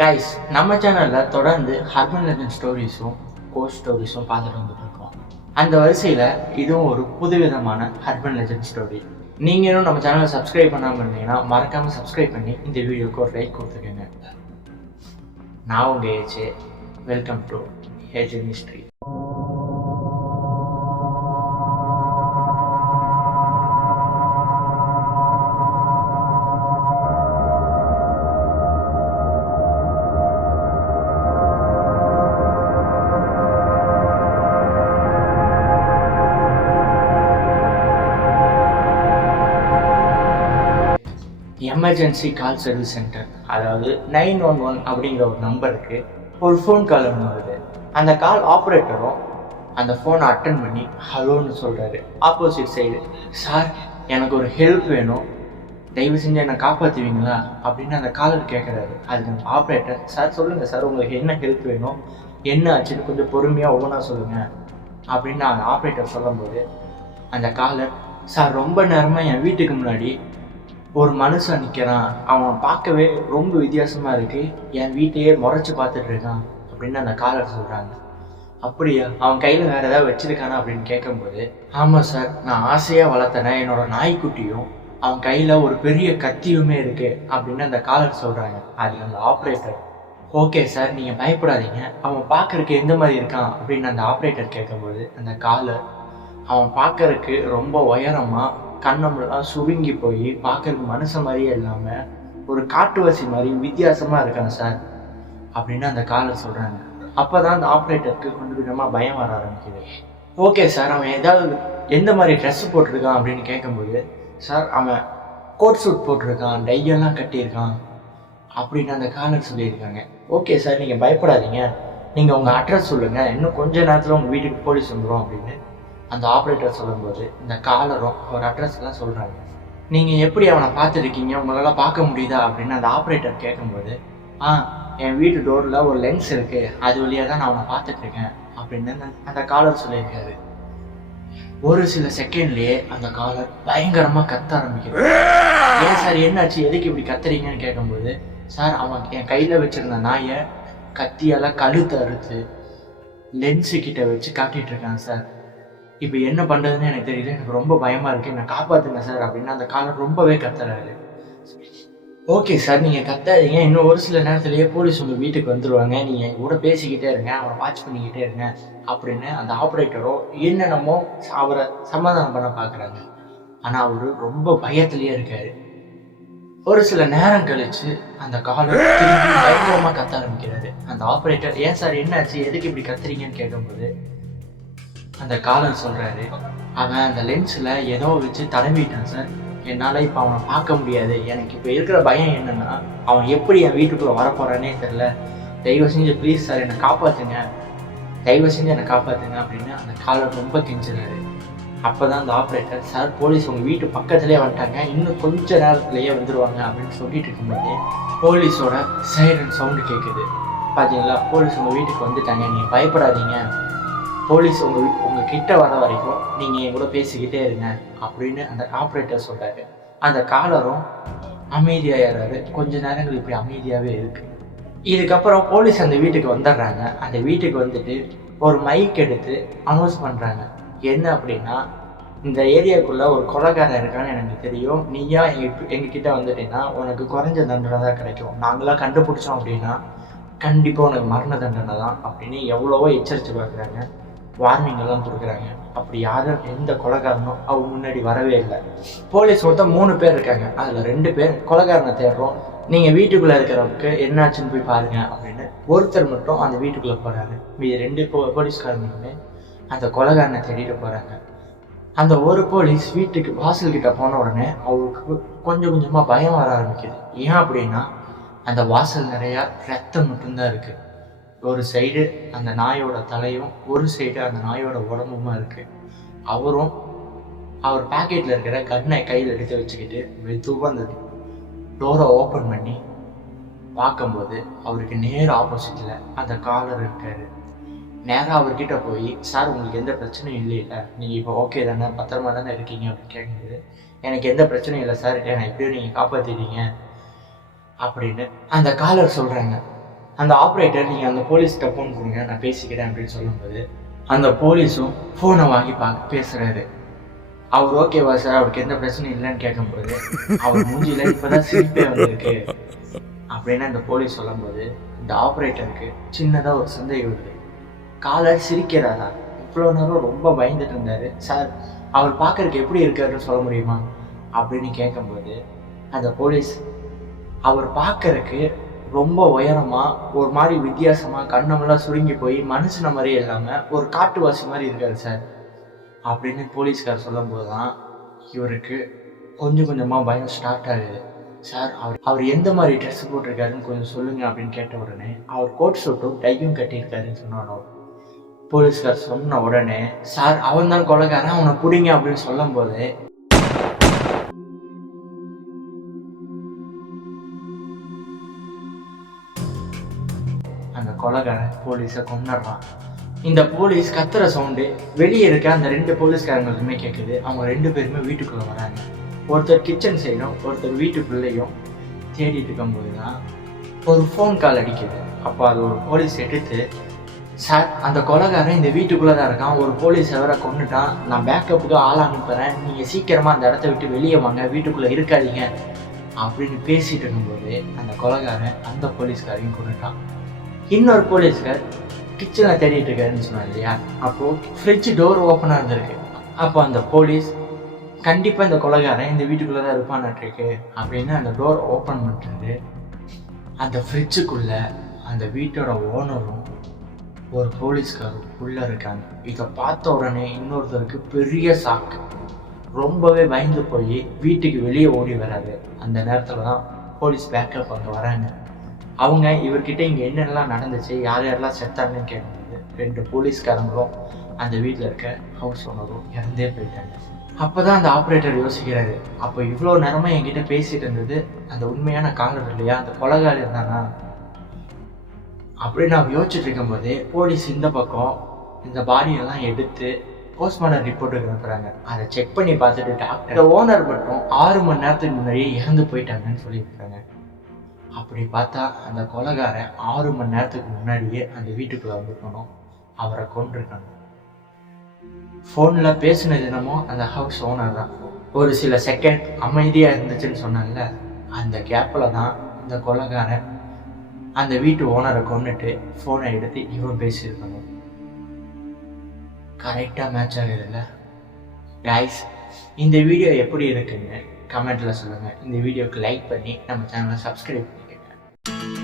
Guys, நம்ம சேனலில் தொடர்ந்து ஹர்பன் லெஜண்ட் ஸ்டோரிஸும் கோஸ்ட் ஸ்டோரிஸும் பார்த்துட்டு வந்துட்டு இருக்கோம். அந்த வரிசையில் இதுவும் ஒரு புதுவிதமான ஹர்பன் லெஜண்ட் ஸ்டோரி. நீங்களும் நம்ம சேனலை சப்ஸ்கிரைப் பண்ணாமல் இருந்தீங்கன்னா மறக்காமல் சப்ஸ்கிரைப் பண்ணி இந்த வீடியோக்கு ஒரு லைக் கொடுத்துக்கோங்க. நான் உங்கள் A J. Welcome to A J mystery. Emergency call service centre, அதாவது 911 அப்படிங்கிற ஒரு நம்பருக்கு ஒரு ஃபோன் கால் ஒன்று வருது. அந்த கால் ஆப்ரேட்டரும் அந்த ஃபோனை அட்டன் பண்ணி ஹலோன்னு சொல்கிறாரு. ஆப்போசிட் சைடு, சார் எனக்கு ஒரு ஹெல்ப் வேணும், தயவு செஞ்சு என்னை காப்பாற்றுவீங்களா அப்படின்னு அந்த காலர் கேட்குறாரு. அதுக்கு அந்த ஆப்ரேட்டர், சார் சொல்லுங்கள் சார், உங்களுக்கு என்ன ஹெல்ப் வேணும், என்ன ஆச்சுன்னு கொஞ்சம் பொறுமையாக ஒவ்வொன்றா சொல்லுங்கள் அப்படின்னு அந்த ஆப்ரேட்டர் சொல்லும்போது அந்த காலர், சார் ரொம்ப நேரமாக என் வீட்டுக்கு முன்னாடி ஒரு மனுஷன் நிற்கிறான், அவன் பார்க்கவே ரொம்ப வித்தியாசமாக இருக்குது, என் வீட்டையே முறைச்சி பார்த்துட்டு இருக்கான் அப்படின்னு அந்த காலர் சொல்கிறாங்க. அப்படியா, அவன் கையில் வேறு ஏதாவது வச்சுருக்கானா அப்படின்னு கேட்கும்போது, ஆமாம் சார், நான் ஆசையாக வளர்த்தனேன் என்னோடய நாய்க்குட்டியும் அவன் கையில் ஒரு பெரிய கத்தியுமே இருக்குது அப்படின்னு அந்த காலர் சொல்கிறாங்க. அது அந்த ஆப்ரேட்டர், ஓகே சார் நீங்கள் பயப்படாதீங்க, அவன் பார்க்கறதுக்கு எந்த மாதிரி இருக்கான் அப்படின்னு அந்த ஆப்ரேட்டர் கேட்கும்போது அந்த காலர், அவன் பார்க்கறதுக்கு ரொம்ப உயரமாக கண்ணம்லாம் சுருங்கி போய் பார்க்கறதுக்கு மனுஷன் மாதிரியே இல்லாமல் ஒரு காட்டுவாசி மாதிரி வித்தியாசமாக இருக்கான் சார் அப்படின்னு அந்த காலர் சொல்கிறாங்க. அப்போ தான் அந்த ஆப்ரேட்டருக்கு கொஞ்சம் கொஞ்சமாக பயம் வர ஆரம்பிக்குது. ஓகே சார், அவன் ஏதாவது எந்த மாதிரி ட்ரெஸ் போட்டிருக்கான் அப்படின்னு கேட்கும்போது, சார் அவன் கோட் சூட் போட்டிருக்கான், டையெல்லாம் கட்டியிருக்கான் அப்படின்னு அந்த காலர் சொல்லியிருக்காங்க. ஓகே சார் நீங்கள் பயப்படாதீங்க, நீங்கள் உங்கள் அட்ரஸ் சொல்லுங்கள், இன்னும் கொஞ்ச நேரத்தில் உங்கள் வீட்டுக்கு போலீஸ் வந்துடும் அப்படின்னு அந்த ஆப்ரேட்டர் சொல்லும்போது இந்த காலரும் அவர் அட்ரஸ்லாம் சொல்கிறாங்க. நீங்கள் எப்படி அவனை பார்த்துருக்கீங்க, உங்களால் பார்க்க முடியுதா அப்படின்னு அந்த ஆப்ரேட்டர் கேட்கும்போது, என் வீட்டு டோரில் ஒரு லென்ஸ் இருக்குது, அது வழியாக தான் நான் அவனை பார்த்துட்ருக்கேன் அப்படின்னு அந்த காலர் சொல்லியிருக்காரு. ஒரு சில செகண்ட்லேயே அந்த காலர் பயங்கரமாக கத்த ஆரம்பிக்குது. ஏன் சார் என்னாச்சு, எதுக்கு இப்படி கத்துறீங்கன்னு கேட்கும்போது, சார் அவன் என் கையில் வச்சுருந்த நாயை கத்தியால் கழுத்தை அறுத்து லென்ஸு கிட்ட வச்சு காட்டிகிட்டு இருக்கான் சார், இப்போ என்ன பண்ணுறதுன்னு எனக்கு தெரியல, எனக்கு ரொம்ப பயமாக இருக்குது, என்னை காப்பாற்றுங்க சார் அப்படின்னு அந்த காலர் ரொம்பவே கத்துறாரு. ஓகே சார் நீங்கள் கத்தாதீங்க, இன்னும் ஒரு சில நேரத்துலேயே போலீஸ் உங்கள் வீட்டுக்கு வந்துடுவாங்க, நீங்கள் கூட பேசிக்கிட்டே இருங்க, அவரை வாட்ச் பண்ணிக்கிட்டே இருங்க அப்படின்னு அந்த ஆப்ரேட்டரோ என்னென்னமோ அவரை சமாதானம் பண்ண பார்க்குறாங்க. ஆனால் அவர் ரொம்ப பயத்துலேயே இருக்கார். ஒரு சில நேரம் கழித்து அந்த காலர் திரும்பி பயங்கரமாக கத்த ஆரம்பிக்கிறாரு. அந்த ஆப்ரேட்டர், ஏன் சார் என்னாச்சு, எதுக்கு இப்படி கத்துறீங்கன்னு கேட்கும்போது அந்த காலர் சொல்கிறாரு, அவன் அந்த லென்ஸில் ஏதோ வச்சு தடவிட்டான் சார், என்னால் இப்போ அவனை பார்க்க முடியாது, எனக்கு இப்போ இருக்கிற பயம் என்னென்னா அவன் எப்படி என் வீட்டுக்குள்ளே வரப்போகிறானே தெரில, தயவு செஞ்சு ப்ளீஸ் சார் என்னை காப்பாற்றுங்க, தயவு செஞ்சு என்னை காப்பாற்றுங்க அப்படின்னு அந்த காலர் ரொம்ப கெஞ்சுறாரு. அப்போ தான் அந்த ஆப்ரேட்டர், சார் போலீஸ் உங்கள் வீட்டு பக்கத்துலேயே வந்துட்டாங்க, இன்னும் கொஞ்ச நேரத்துலேயே வந்துடுவாங்க அப்படின்னு சொல்லிட்டு இருக்கும்போது போலீஸோட சைரன் சவுண்டு கேட்குது. பார்த்தீங்களா, போலீஸ் உங்கள் வீட்டுக்கு வந்துட்டாங்க, நீங்கள் பயப்படாதீங்க, போலீஸ் உங்கள் கிட்ட வர வரைக்கும் நீங்கள் என் கூட பேசிக்கிட்டே இருங்க அப்படின்னு அந்த ஆப்ரேட்டர் சொல்கிறாரு. அந்த காலரும் அமைதியாகிறாரு. கொஞ்ச நேரங்கள் இப்படி அமைதியாகவே இருக்குது. இதுக்கப்புறம் போலீஸ் அந்த வீட்டுக்கு வந்துடுறாங்க. அந்த வீட்டுக்கு வந்துட்டு ஒரு மைக் எடுத்து அனௌன்ஸ் பண்ணுறாங்க. என்ன அப்படின்னா, இந்த ஏரியாவுக்குள்ளே ஒரு கொலைகாரன் இருக்கான்னு எனக்கு தெரியும், நீயா எங்ககிட்ட வந்துட்டீங்கன்னா உனக்கு குறைஞ்ச தண்டனை தான் கிடைக்கும், நாங்களாம் கண்டுபிடிச்சோம் அப்படின்னா கண்டிப்பாக உனக்கு மரண தண்டனை தான் அப்படின்னு எவ்வளவோ எச்சரித்து பார்க்குறாங்க, வார்னிங் எல்லாம் கொடுக்குறாங்க. அப்படி யாரும் எந்த கொலைகாரனும் அவங்க முன்னாடி வரவே இல்லை. போலீஸ் மொத்தம் 3 பேர் இருக்காங்க, அதில் 2 பேர் கொலைகாரனை தேடுறோம், நீங்கள் வீட்டுக்குள்ளே இருக்கிறவருக்கு என்னாச்சுன்னு போய் பாருங்க அப்படின்னு ஒருத்தர் மட்டும் அந்த வீட்டுக்குள்ளே போகிறாரு. மீது 2 போலீஸ்காரங்களுமே அந்த கொலைகாரனை தேடிட்டு போகிறாங்க. அந்த ஒரு போலீஸ் வீட்டுக்கு வாசல்கிட்ட போன உடனே அவருக்கு கொஞ்சம் கொஞ்சமாக பயம் வர ஆரம்பிக்குது. ஏன் அப்படின்னா, அந்த வாசல் நிறையா ரத்தம் மட்டும்தான் இருக்குது. ஒரு சைடு அந்த நாயோட தலையும் ஒரு சைடு அந்த நாயோட உடம்புமா இருக்குது. அவர் பாக்கெட்டில் இருக்கிற கன்னை கையில் எடுத்து வச்சுக்கிட்டு மெதுவாக அந்த டோரை ஓப்பன் பண்ணி பார்க்கும்போது அவருக்கு நேர் ஆப்போசிட்டில் அந்த காலர் இருக்கார். நேராக அவர்கிட்ட போய், சார் உங்களுக்கு எந்த பிரச்சனையும் இல்லை, நீங்கள் இப்போ ஓகே தானே, பத்திரமா தானே இருக்கீங்க அப்படின்னு கேட்கும்போது, எனக்கு எந்த பிரச்சனையும் இல்லை சார், என்னை எப்படியும் நீங்கள் காப்பாற்றிட்டீங்க அப்படின்னு அந்த காலர் சொல்கிறாங்க. அந்த ஆப்ரேட்டர் நீங்கள் அந்த போலீஸ்கிட்ட ஃபோன் கொடுங்க, நான் பேசிக்கிறேன் அப்படின்னு சொல்லும்போது அந்த போலீஸும் ஃபோனை வாங்கி பேசுகிறாரு. அவர் ஓகேவா சார், அவருக்கு எந்த பிரச்சனையும் இல்லைன்னு கேட்கும்போது அவர் மூஞ்சியில் இப்போதான் சிரிப்பே வந்திருக்கு அப்படின்னு அந்த போலீஸ் சொல்லும்போது இந்த ஆப்ரேட்டருக்கு சின்னதாக ஒரு சந்தேகம் வருது. காலர் சிரிக்கிறாரா? இவ்வளோ நேரம் ரொம்ப பயந்துட்டு இருந்தார். சார் அவர் பார்க்கறதுக்கு எப்படி இருக்காருன்னு சொல்ல முடியுமா அப்படின்னு கேட்கும்போது அந்த போலீஸ் அவர் பார்க்கறதுக்கு ரொம்ப உயரமாக ஒரு மாதிரி வித்தியாசமாக கண்ணமெல்லாம் சுருங்கி போய் மனுஷன மாதிரியே இல்லாமல் ஒரு காட்டுவாசி மாதிரி இருக்காரு சார் அப்படின்னு போலீஸ்கார் சொல்லும்போது தான் இவருக்கு கொஞ்சம் கொஞ்சமாக பயம் ஸ்டார்ட் ஆகுது. சார் அவர் எந்த மாதிரி ட்ரெஸ் போட்டிருக்காருன்னு கொஞ்சம் சொல்லுங்கள் அப்படின்னு கேட்ட உடனே அவர் கோட் ஷூட்டும் டையும் கட்டியிருக்காருன்னு சொன்னானோ. போலீஸ்கார் சொன்ன உடனே சார் அவன் தான் கொலைகாரன், அவனை பிடிங்க அப்படின்னு சொல்லும் போது அந்த கொலைகாரன் போலீஸை கொண்டுடுறான். இந்த போலீஸ் கத்துற சவுண்டு வெளியே இருக்க அந்த 2 போலீஸ்காரங்களுக்குமே கேட்குது. அவங்க 2 பேருமே வீட்டுக்குள்ளே வராங்க. ஒருத்தர் கிச்சன் சைடும் ஒருத்தர் வீட்டுக்குள்ளேயும் தேடிட்டு இருக்கும்போது தான் ஒரு ஃபோன் கால் அடிக்குது. அப்போ அது ஒரு போலீஸ் எடுத்து, சார் அந்த கொலைகாரன் இந்த வீட்டுக்குள்ளே தான் இருக்கான், ஒரு போலீஸ் எவரை கொண்டுட்டான், நான் பேக்கப்புக்கு ஆள் அனுப்புகிறேன், நீங்கள் சீக்கிரமாக அந்த இடத்த விட்டு வெளியே வாங்க, வீட்டுக்குள்ளே இருக்காதீங்க அப்படின்னு பேசிகிட்டு இருக்கும்போது அந்த கொலைகாரன் அந்த போலீஸ்காரையும் கொண்டுட்டான். இன்னொரு போலீஸ்கார் கிச்சனில் தேடிட்டு இருக்காருன்னு சொன்னாங்க இல்லையா, அப்போது ஃப்ரிட்ஜ் டோர் ஓப்பனாக இருந்திருக்கு. அப்போ அந்த போலீஸ் கண்டிப்பாக இந்த கொலைகாரன் இந்த வீட்டுக்குள்ளே தான் இருப்பான்னுருக்கு அப்படின்னு அந்த டோர் ஓப்பன் பண்ணுறது. அந்த ஃப்ரிட்ஜுக்குள்ளே அந்த வீட்டோட ஓனரும் ஒரு போலீஸ்காரும் உள்ளே இருக்காங்க. இதை பார்த்த உடனே இன்னொருத்தருக்கு பெரிய சாக்கு, ரொம்பவே பயந்து போய் வீட்டுக்கு வெளியே ஓடி வராது. அந்த நேரத்தில் தான் போலீஸ் பேக்கப் அங்கே வராங்க. அவங்க இவர்கிட்ட இங்கே என்னென்னலாம் நடந்துச்சு, யார் யாரெல்லாம் செத்தாங்கன்னு கேட்கும்போது 2 போலீஸ்காரங்களும் அந்த வீட்டில் இருக்க ஹவுஸ் ஓனரும் இறந்தே போயிட்டாங்க. அப்போ தான் அந்த ஆப்ரேட்டர் யோசிக்கிறாரு, அப்போ இவ்வளோ நேரமாக என்கிட்ட பேசிகிட்டு இருந்தது அந்த உண்மையான காலர் இல்லையா, அந்த கொலைகாரி இருந்தானா அப்படின்னு நான் யோசிச்சுட்டு இருக்கும்போதே போலீஸ் இந்த பக்கம் இந்த பாடியெல்லாம் எடுத்து போஸ்ட்மார்ட்டம் ரிப்போர்ட்டுக்கு அனுப்புகிறாங்க. அதை செக் பண்ணி பார்த்துட்டு டாக்டர் ஓனர் மட்டும் 6 மணி நேரத்துக்கு முன்னாடியே இறந்து போயிட்டாங்கன்னு சொல்லியிருக்காங்க. அப்படி பார்த்தா அந்த கொலைகாரன் 6 மணி நேரத்துக்கு முன்னாடியே அந்த வீட்டுக்குள்ளே வந்துக்கணும், அவரை கொண்டிருக்கணும். ஃபோனில் பேசினது என்னமோ அந்த ஹவுஸ் ஓனர் தான். ஒரு சில செகண்ட் அமைதியாக இருந்துச்சுன்னு சொன்னாங்கல்ல, அந்த கேப்பில் தான் இந்த கொலைகாரன் அந்த வீட்டு ஓனரை கொண்டுட்டு ஃபோனை எடுத்து இவன் பேசியிருக்கணும். கரெக்டாக மேட்ச் ஆகுதுல்ல கைஸ்? இந்த வீடியோ எப்படி இருக்குன்னு கமெண்ட்டில் சொல்லுங்கள். இந்த வீடியோக்கு லைக் பண்ணி நம்ம சேனலை சப்ஸ்கிரைப் பண்ணிக்கோங்க.